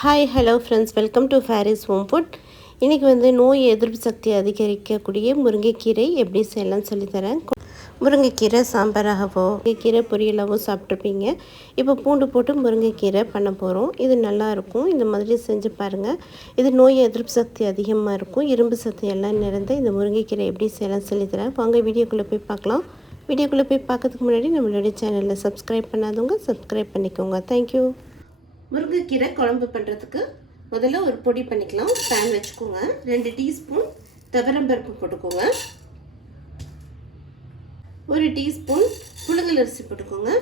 Hi hello friends, welcome to Faris home food. இன்றைக்கி வந்து நோய் எதிர்ப்பு சக்தி அதிகரிக்கக்கூடிய முருங்கைக்கீரை எப்படி செய்யலாம்னு சொல்லித்தரேன். முருங்கைக்கீரை சாம்பாராகவோ முருங்கைக்கீரை பொரியலாகவோ சாப்பிட்ருப்பீங்க. இப்போ பூண்டு போட்டு முருங்கைக்கீரை பண்ண போகிறோம். இது நல்லாயிருக்கும். இந்த மாதிரி செஞ்சு பாருங்கள். இது நோய் எதிர்ப்பு சக்தி அதிகமாக இருக்கும். இரும்பு சக்தி எல்லாம் நிறைந்த இந்த முருங்கைக்கீரை எப்படி செய்யலாம்னு சொல்லித்தரேன். வாங்க வீடியோக்குள்ளே போய் பார்க்கலாம். வீடியோக்குள்ளே போய் பார்க்கறதுக்கு முன்னாடி நம்மளுடைய சேனலில் சப்ஸ்கிரைப் பண்ணாதவங்க சப்ஸ்கிரைப் பண்ணிக்கோங்க. தேங்க்யூ. முருங்கைக்கீரை குழம்பு பண்ணுறதுக்கு முதல்ல ஒரு பொடி பண்ணிக்கலாம். பேன் வச்சுக்கோங்க. 2 டீஸ்பூன் துவரம்பருப்பு போட்டுக்கோங்க. 1 டீஸ்பூன் புழுங்கலரிசி போட்டுக்கோங்க.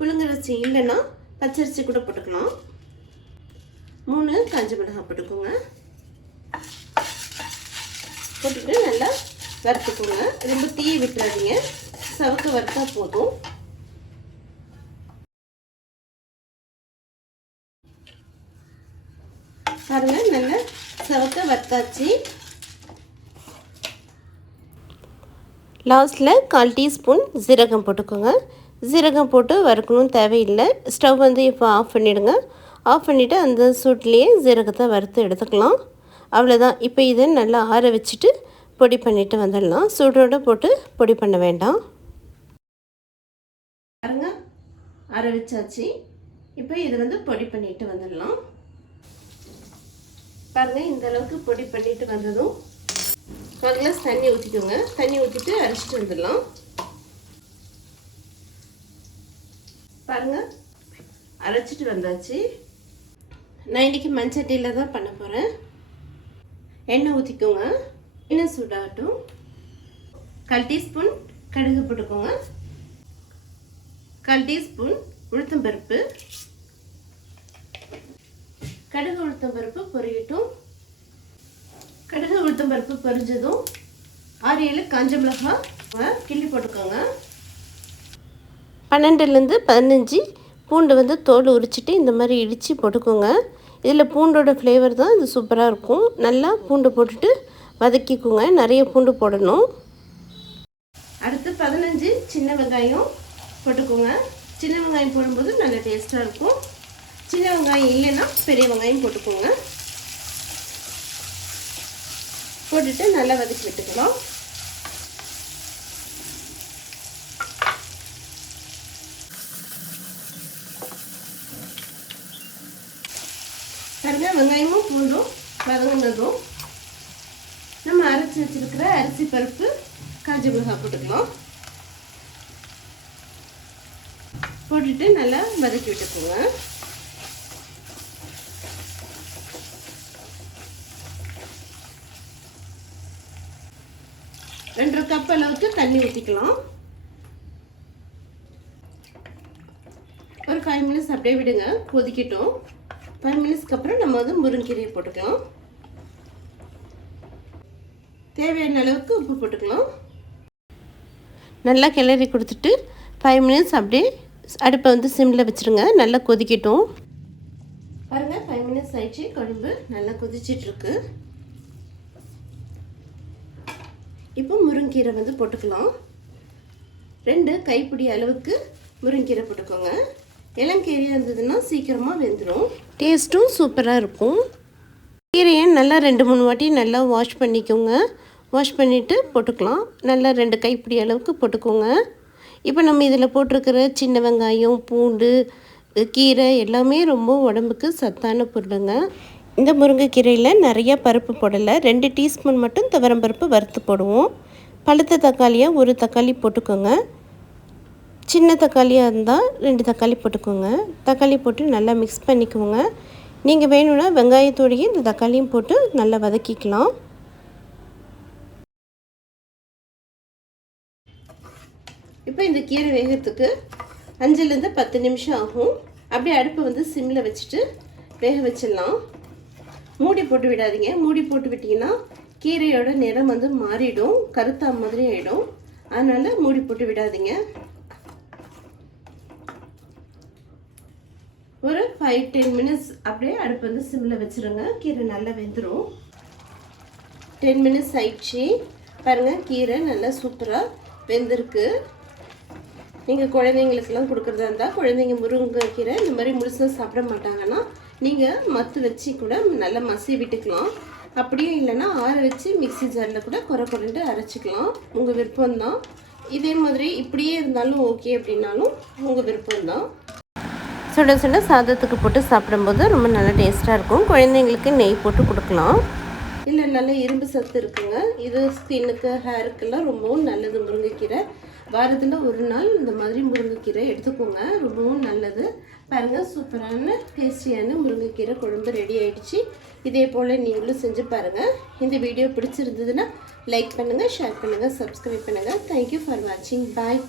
புழுங்கலரிசி இல்லைன்னா பச்சரிசி கூட போட்டுக்கலாம். 3 காஞ்ச மிளகாய் போட்டுக்கோங்க. போட்டுட்டு நல்லா வறுத்துக்கோங்க. ரொம்ப தீயை விட்டுறாதீங்க. சவக்க வறுத்தா போதும். பாருங்க, நல்லா சவக்க வறுத்தாச்சு. லாஸ்ட்டில் 1/4 டீஸ்பூன் ஜீரகம் போட்டுக்கோங்க. ஜீரகம் போட்டு வறுக்கணும் தேவையில்லை. ஸ்டவ் வந்து இப்போ ஆஃப் பண்ணிவிடுங்க. ஆஃப் பண்ணிவிட்டு அந்த சூட்லேயே ஜீரகத்தை வறுத்து எடுத்துக்கலாம். அவ்வளோதான். இப்போ இதை நல்லா ஆற வச்சுட்டு பொடி பண்ணிவிட்டு வந்துடலாம். சூடோடு போட்டு பொடி பண்ண வேண்டாம். பாருங்க, ஆற வச்சாச்சு. இப்போ இதை வந்து பொடி பண்ணிட்டு வந்துடலாம். பாருங்கள், இந்த அளவுக்கு பொடி பண்ணிட்டு வந்ததும் 1 கிளாஸ் தண்ணி ஊற்றிக்கோங்க. தண்ணி ஊற்றிட்டு அரைச்சிட்டு வந்துடலாம். பாருங்கள், அரைச்சிட்டு வந்தாச்சு. நான் இன்றைக்கி மண்சட்டியில் தான் பண்ண போகிறேன். எண்ணெய் ஊற்றிக்கோங்க. எண்ணெய் சூடாகட்டும். 1/4 டீஸ்பூன் கடுகு போட்டுக்கோங்க. 1/4 டீஸ்பூன் உளுத்தம்பருப்பு. கடுகு உளுத்தம்பருப்பு பொரியட்டும். கடுகு உளுத்தம்பருப்பு பொரிஞ்சதும் 6-7 காஞ்ச மிளகாய் கிள்ளி போட்டுக்கோங்க. 12லேருந்து 15 பூண்டு வந்து தோல் உரிச்சிட்டு இந்த மாதிரி இடித்து போட்டுக்கோங்க. இதில் பூண்டோட ஃப்ளேவர் தான் இது சூப்பராக இருக்கும். நல்லா பூண்டு போட்டுட்டு வதக்கிக்கோங்க. நிறைய பூண்டு போடணும். அடுத்து 15 சின்ன வெங்காயம் போட்டுக்கோங்க. சின்ன வெங்காயம் போடும்போது நல்ல டேஸ்ட்டாக இருக்கும். சின்ன வெங்காயம் இல்லைன்னா பெரிய வெங்காயம் போட்டுக்கோங்க. போட்டுட்டு நல்லா வதக்கி விட்டுக்கலாம். பாருங்க, வெங்காயமும் பூண்டும் வதங்கினதும் நம்ம அரைச்சி வச்சிருக்கிற அரிசி பருப்பு காஞ்ச மிளகாய் போட்டுக்கலாம். போட்டுட்டு நல்லா வதக்கி விட்டுக்கோங்க. 2 கப் அளவுக்கு தண்ணி ஊற்றிக்கலாம். ஒரு 5 மினிட்ஸ் அப்படியே விடுங்க, கொதிக்கட்டும். 5 மினிட்ஸ்க்கு அப்புறம் நம்ம வந்து முருங்கீரையை போட்டுக்கலாம். தேவையான அளவுக்கு உப்பு போட்டுக்கலாம். நல்லா கிளறி கொடுத்துட்டு 5 மினிட்ஸ் அப்படியே அடுப்பை வந்து சிம்மில் வச்சுருங்க. நல்லா கொதிக்கட்டும். பாருங்கள், 5 மினிட்ஸ் ஆயிடுச்சு. குழம்பு நல்லா கொதிச்சிட்ருக்கு. இப்போ முருங்கீரை வந்து போட்டுக்கலாம். 2 கைப்பிடி அளவுக்கு முருங்கீரை போட்டுக்கோங்க. இளங்கீரையாக இருந்ததுன்னா சீக்கிரமாக வெந்துடும். டேஸ்ட்டும் சூப்பராக இருக்கும். கீரையை நல்லா 2-3 வாட்டி நல்லா வாஷ் பண்ணிக்கோங்க. வாஷ் பண்ணிவிட்டு போட்டுக்கலாம். நல்லா 2 கைப்பிடி அளவுக்கு போட்டுக்கோங்க. இப்போ நம்ம இதில் போட்டிருக்கிற சின்ன வெங்காயம், பூண்டு, கீரை எல்லாமே ரொம்ப உடம்புக்கு சத்தான பொருளுங்க. இந்த முருங்கைக்கீரையில் நிறைய பருப்பு போடலை. 2 டீஸ்பூன் மட்டும் துவரம்பருப்பு வறுத்து போடுவோம். பழுத்த தக்காளியாக 1 தக்காளி போட்டுக்கோங்க. சின்ன தக்காளியாக இருந்தால் 2 தக்காளி போட்டுக்கோங்க. தக்காளி போட்டு நல்லா மிக்ஸ் பண்ணிக்கோங்க. நீங்கள் வேணும்னா வெங்காயத்தோடையே இந்த தக்காளியும் போட்டு நல்லா வதக்கிக்கலாம். இப்போ இந்த கீரை வேகிறதுக்கு 5லேருந்து 10 நிமிஷம் ஆகும். அப்படியே அடுப்பை வந்து சிம்மில் வச்சுட்டு வேக வச்சிடலாம். மூடி போட்டு விடாதீங்க. மூடி போட்டு விட்டிங்கன்னா கீரையோட நிறம் வந்து மாறிடும், கருத்தா மாதிரி ஆகிடும். அதனால் மூடி போட்டு விடாதீங்க. ஒரு 5-10 மினிட்ஸ் அப்படியே அடுப்பு வந்து சிம்மில் வச்சுருங்க. கீரை நல்லா வெந்துடும். 10 மினிட்ஸ் ஆயிடுச்சு. பாருங்கள், கீரை நல்லா சூப்பராக வெந்திருக்கு. நீங்கள் குழந்தைங்களுக்கெல்லாம் கொடுக்குறதா இருந்தால் குழந்தைங்க முருங்கைக்கீரை இந்த மாதிரி முழுசாக சாப்பிட மாட்டாங்கன்னா நீங்கள் மத்து வச்சு கூட நல்லா மசி விட்டுக்கலாம். அப்படியே இல்லைன்னா ஆற வச்சு மிக்ஸி ஜாரில் கூட குறைண்டு அரைச்சிக்கலாம். உங்கள் விருப்பம்தான். இதே மாதிரி இப்படியே இருந்தாலும் ஓகே அப்படின்னாலும் உங்கள் விருப்பம்தான். சுட சுட சாதத்துக்கு போட்டு சாப்பிடும்போது ரொம்ப நல்லா டேஸ்ட்டாக இருக்கும். குழந்தைங்களுக்கு நெய் போட்டு கொடுக்கலாம். இல்லை நல்ல இரும்பு சத்து இருக்குங்க. இது ஸ்கின்னுக்கு ஹேருக்கெல்லாம் ரொம்பவும் நல்லது. முருங்கைக்கீரை வாரத்தில் ஒரு நாள் இந்த மாதிரி முருங்கைக்கீரை எடுத்துக்கோங்க, ரொம்பவும் நல்லது. பாருங்கள், சூப்பரான டேஸ்டியான முருங்கைக்கீரை குழம்பு ரெடி ஆகிடுச்சு. இதே போல் நீங்களும் செஞ்சு பாருங்கள். இந்த வீடியோ பிடிச்சிருந்ததுன்னா லைக் பண்ணுங்கள், ஷேர் பண்ணுங்கள், சப்ஸ்கிரைப் பண்ணுங்கள். தேங்க்யூ ஃபார் வாட்சிங். பாய்.